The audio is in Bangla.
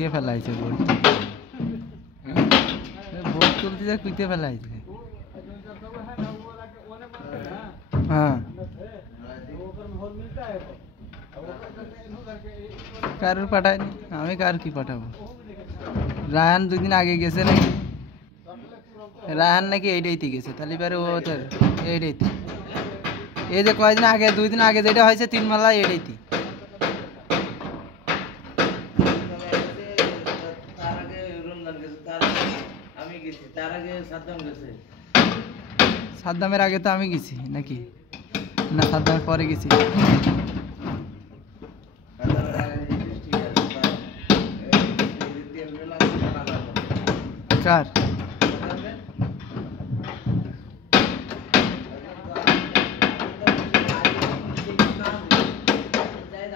কুইতে ফেলাইছে বোট তুলতে যা কুইতে ফেলাইছে হ্যাঁ কারোর পাঠায়নি আমি কার কি পাঠাবো রায়হান 2 দিন আগে গেছে নাকি রায়হান নাকি এইটাইতে গেছে তাহলে এবারে ও তোর এইটাইতে এই যে কয়েকদিন আগে 2 দিন আগে যেটা হয়েছে 3 মালা এইটাইতে সাদ্দামের আগে তো আমি গেছি নাকি না সাদ্দামের পরে গেছি কার